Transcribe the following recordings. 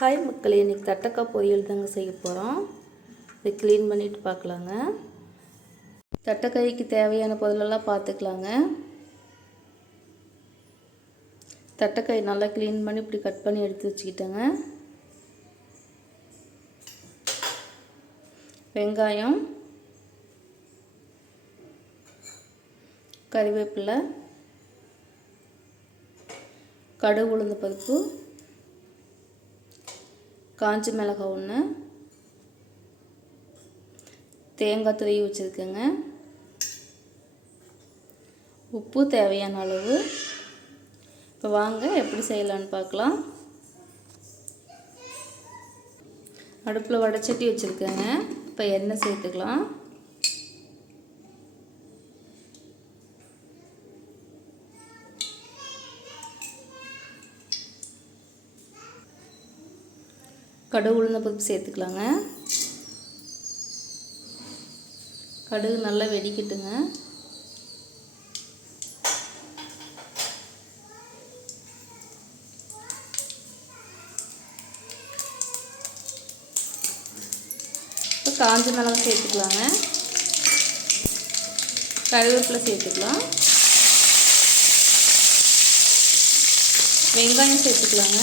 Hi மக்களே, இன்றைக்கி தட்டக்காய் பொரியல் தாங்க செய்ய போகிறோம். இதை க்ளீன் பண்ணிவிட்டு பார்க்கலாங்க. தட்டைக்காய்க்கு தேவையான பொருளெல்லாம் பார்த்துக்கலாங்க. தட்டைக்காய் நல்லா க்ளீன் பண்ணி இப்படி கட் பண்ணி எடுத்து வச்சுக்கிட்டேங்க. வெங்காயம், கறிவேப்பிலை, கடுகு உளுந்து பருப்பு, காஞ்ச மிளகாய் ஒன்று, தேங்காய் துருவி வச்சுருக்கேங்க, உப்பு தேவையான அளவு. இப்போ வாங்க எப்படி செய்யலான்னு பார்க்கலாம். அடுப்பில் வடைச்சட்டி வச்சுருக்கேங்க. இப்போ எண்ணெய் சேர்த்துக்கலாம். கடுகு உளுந்த பருப்பு சேர்த்துக்கலாங்க. கடுகு நல்லா வெடிக்கட்டுங்க. இப்போ காஞ்ச மிளகாய் சேர்த்துக்கலாங்க. கறிவேப்பிலை சேர்த்துக்கலாம். வெங்காயம் சேர்த்துக்கலாங்க.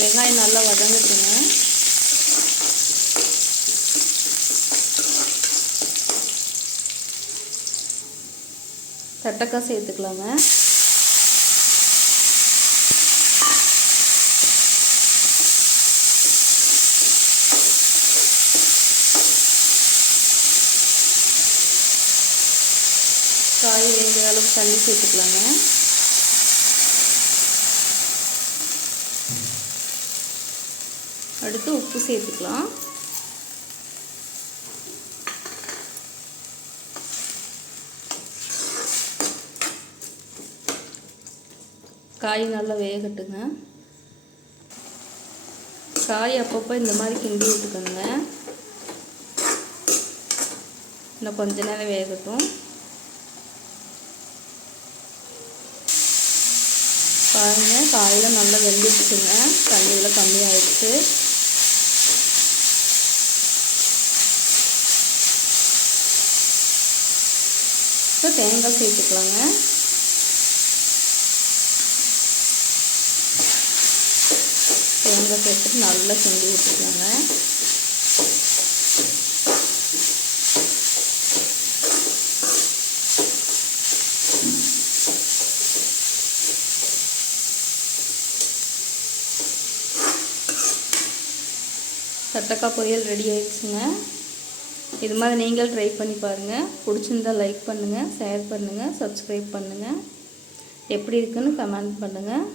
வெங்காயம் நல்லா வதங்கட்டுங்க. தட்டைக்காய் சேர்த்துக்கலாங்க. காய் வேகிற அளவுக்கு தண்ணி சேர்த்துக்கலாங்க. அடுத்து உப்பு சேர்த்துக்கலாம். காய் நல்லா வேகட்டுங்க. காய் அப்பப்போ இந்த மாதிரி கிண்டி விட்டுக்கோங்க. இன்னும் கொஞ்ச நேரம் வேகட்டும். பாருங்கள், காயெல்லாம் நல்லா வெந்துட்டுங்க. தண்ணியெல்லாம் கம்மியாகிடுச்சு. இப்போ தேங்காய் சேர்த்துக்கலாங்க. தேங்காய் சேர்த்துட்டு நல்லா கிண்டி விட்டுக்கலாங்க. தட்டைக்காய் பொரியல் ரெடி ஆயிடுச்சுங்க. இது மாதிரி நீங்கள் ட்ரை பண்ணி பாருங்கள். பிடிச்சிருந்தால் லைக் பண்ணுங்கள், ஷேர் பண்ணுங்கள், சப்ஸ்கிரைப் பண்ணுங்கள். எப்படி இருக்குன்னு கமெண்ட் பண்ணுங்கள்.